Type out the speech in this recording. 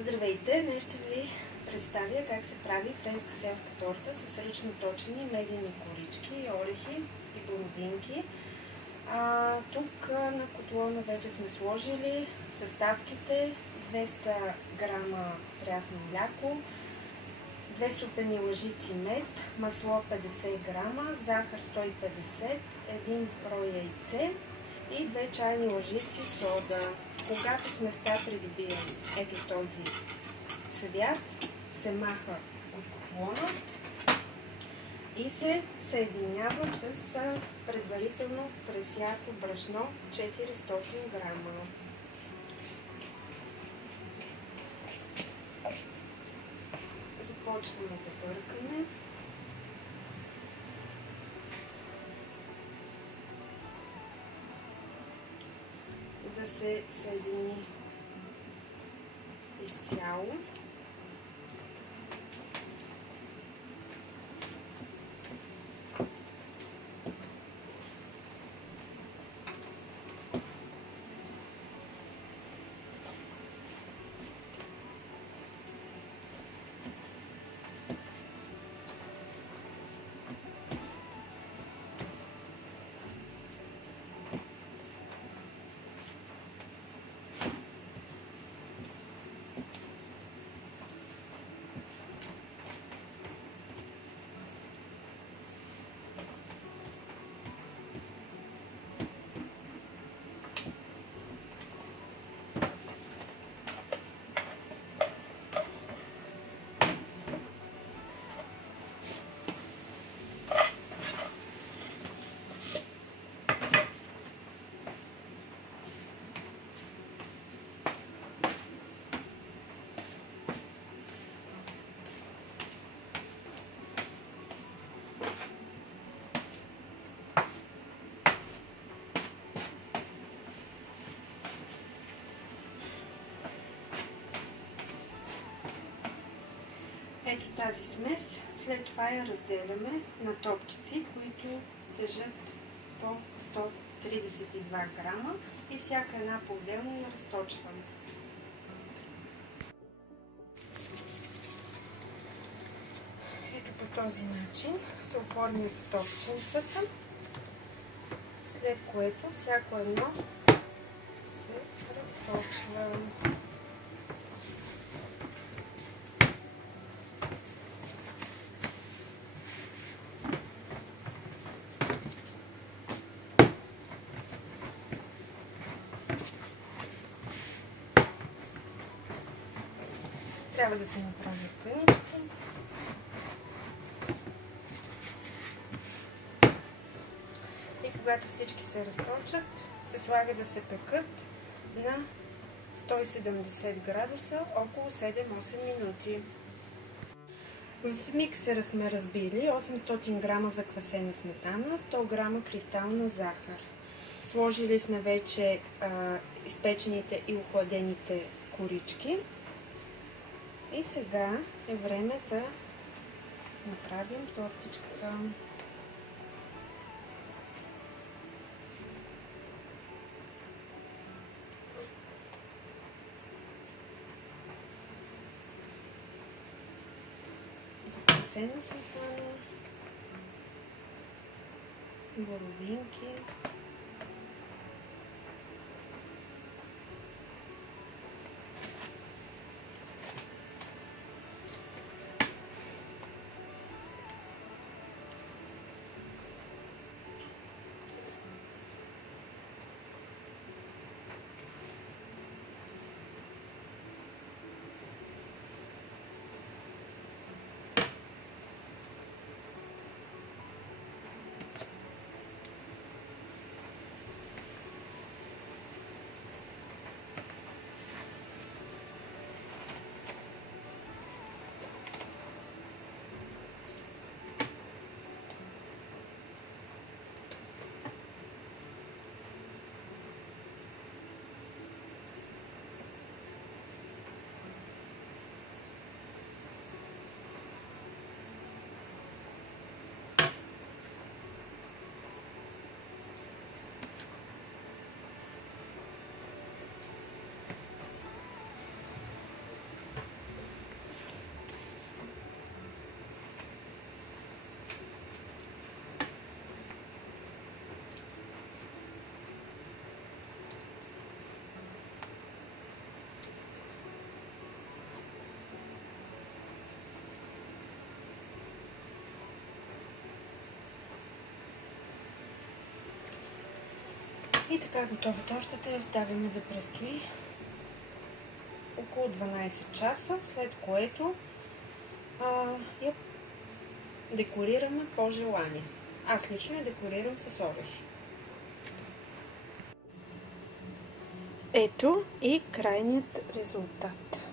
Здравейте! Днес ще ви представя как се прави френска селска торта с ръчно точени медени корички, орехи и боровинки. Тук на котлона вече сме сложили съставките: 200 грама прясно мляко, 2 супени лъжици мед, масло 50 грама, захар 150, 1 брой яйце и 2 чайни лъжици сода. Когато сместа придобие ето този цвят, се маха от котлона и се съединява с предварително пресято брашно 400 грама. Започваме да бъркаме. Да се съедини изцяло. Ето тази смес, след това я разделяме на топчици, които тежат по 132 грама и всяка една по-отделно я разточваме. Ето по този начин се оформят топченцата, след което всяко едно се разточва. Трябва да се направят тънички. И когато всички се разточат, се слага да се пекат на 170 градуса около 7-8 минути. В миксера сме разбили 800 грама заквасена сметана, 100 грама кристална захар. Сложили сме вече изпечените и охладените корички. И сега е време да направим тортичката. Заквасена сметана, боровинки, И така готова тортата я оставяме да престои около 12 часа, след което я декорираме по желание. Аз лично я декорирам с орехи. Ето и крайният резултат.